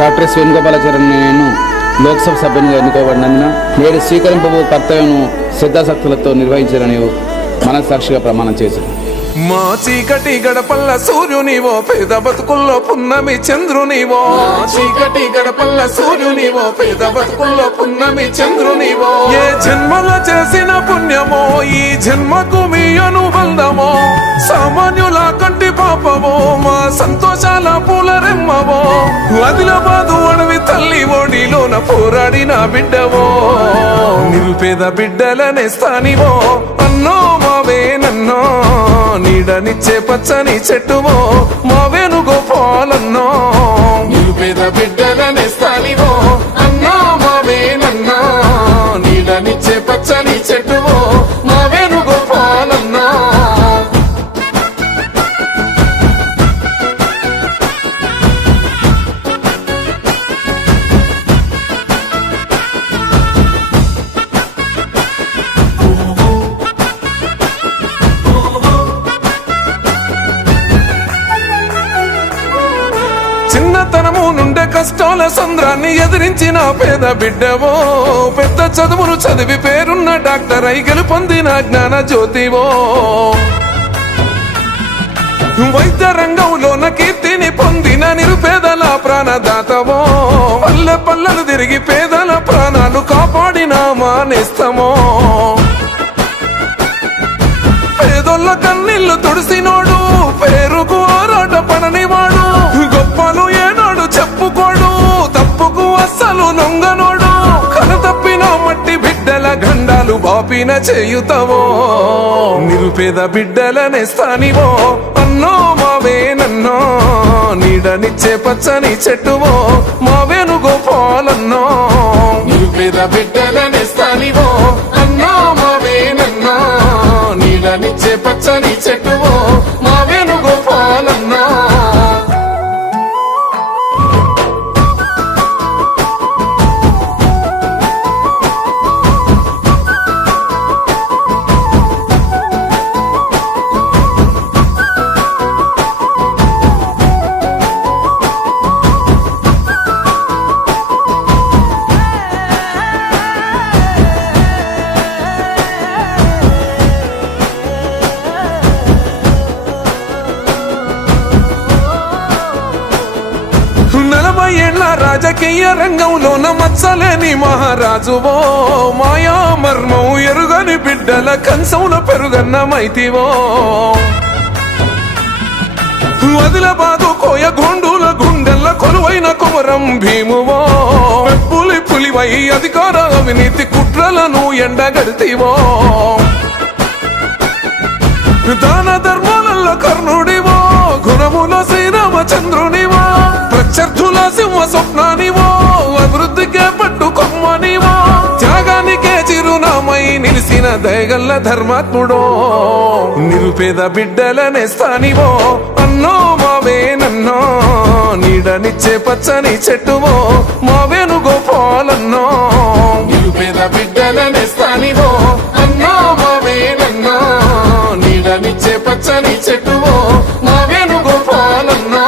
Doctor yes Venugopalachari నేను లోక్సభ సభ్యునిగా ఎన్నుకోబడినందున నేడు స్వీకరింపబో కర్తవ్యం శ్రద్ధాశక్తులతో నిర్వహించాలని మనస్సాక్షిగా ప్రమాణం చేశాను. మా చీకటి గడపల్ల సూర్యునివో, పేద బతుకుల్లో పున్నమి చంద్రునివో. చీకటి గడపల్ల సూర్యునివో, పేద బతుకుల్లో పున్నమి చంద్రునివో. ఏ జన్మల చేసిన పుణ్యమో, ఈ జన్మకు మీ అనుబంధమో. సామాన్యుల కంటి పాపమో, మా సంతోషాల పూలరెమ్మవో. ఆదిలాబాదు అడవి తల్లి ఓడిలోన పోరాడిన బిడ్డవో. నిరుపేద బిడ్డలనే స్థానివో, అన్నో మావే నన్నో. నీడనిచ్చే పచ్చని చెట్టువో, మా వేణుగోపాలన్నో. నిరుపేద బిడ్డలనే స్థానివో, అన్నో మావే నన్నో. నీడనిచ్చే పచ్చని చెట్టువో, మా వేణుగోపాలన్నో. చిన్నతనము నుండే కష్టాల సంద్రాన్ని ఎదిరించిన పేద బిడ్డవో. పెద్ద చదువును చదివి పేరున్న డాక్టర్ అయి గెలుపొందిన జ్ఞాన జ్యోతివో. వైద్య రంగంలోన కీర్తిని పొందిన నిరుపేదల ప్రాణదాతవో. పల్లె పల్లెలు తిరిగి పేదల ప్రాణాలు కాపాడిన మానేస్తమో. పేదోళ్ళ కన్నీళ్లు తుడిసినోడు, పేరుకు ఆరాట పడనివాడు. గొప్పలు ఏనాడు చెప్పుకోడు, తప్పుకు అస్సలు లొంగనోడు. కను తప్పిన మట్టి బిడ్డల గండాలు బాపిన చేయుతవో. నిరుపేద బిడ్డలనే స్థానివో, అన్నో మావే నన్నో. నీడనిచ్చే పచ్చని చెట్టువో, మా వేణుగోపాలన్నో. నిరుపేద బిడ్డలనే స్థానివో, అన్నో మావే నన్నో. నీడనిచ్చే పచ్చని చెట్టువో, మా వేణుగోపాలన్నో. ఏళ్ల రాజకీయ రంగంలోన మచ్చలేని మహారాజువో. మాయా మర్మం ఎరుగని బిడ్డల కంచంలో పెరుగన్న మైతివో. ఆదిలాబాదు కోయ గోండుల గుండెల్ల కొలువైన కుమరం భీమువో. పులివై అధికార అవినీతి కుట్రలను ఎండగడితివో. దాన ధర్మాలలో కర్ణుడివో, గుణముల శ్రీరామచంద్రునివో. ప్రత్యర్థుల సింహ స్వప్నానివో, అభివృద్ధికే పట్టు కొమ్మనివో. త్యాగానికే చిరునామై నిలిసిన దయగల్ల ధర్మాత్ముడో. నిరుపేద బిడ్డలనే స్థానివో, అన్నో మావే నన్నో. నీడనిచ్చే పచ్చని చెట్టువో, మా వేణుగోపాలన్నో. నిరుపేద బిడ్డలనే స్థానివో, అన్నో మావే నన్నో. నీడనిచ్చే పచ్చని చెట్టువో, మా వేణుగోపాలన్నో.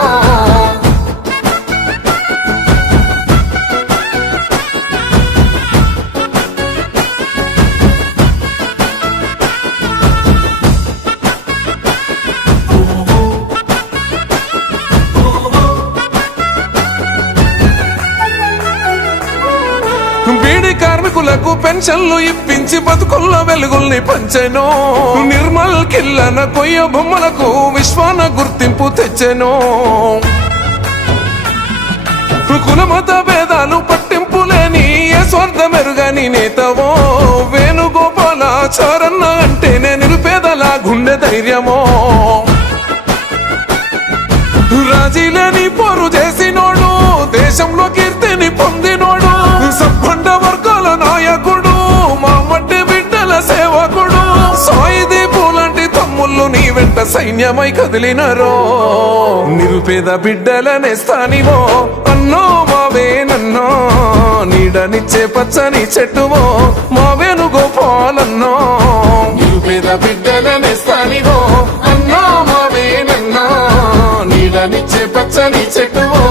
బీడి కార్మికులకు పెన్షన్లు ఇప్పించి బతుకుల్లో వెలుగుల్ని పంచెను. నిర్మల్ కిల్లన కొయ్య బొమ్మలకు విశ్వాన గుర్తింపు తెచ్చెను. కులమత భేదాలు పట్టింపు లేని ఏ స్వార్థమెరుగని నేతవో. వేణుగోపాలాచారన్న అంటేనే నిరుపేదల గుండె ధైర్యమో. రాజీలేని పోరు చేసినోడు, దేశంలో కీర్తిని పొందినోడు. సబ్బండ వర్గాల నాయకుడు, మా మట్టి బిడ్డల సేవకుడు. సాయిదీపు లాంటి తమ్ముళ్ళు నీ వెంట సైన్యమై కదిలినరో. నిరుపేద బిడ్డలనే స్థానివో, అన్నో మావే నన్నో. నీడనిచ్చే పచ్చని చెట్టువో, మా వేణుగోపాలన్నో. నిరుపేద బిడ్డలనే స్థానివో, అన్నో మావే నన్నో. నీడనిచ్చే పచ్చని చెట్టువో,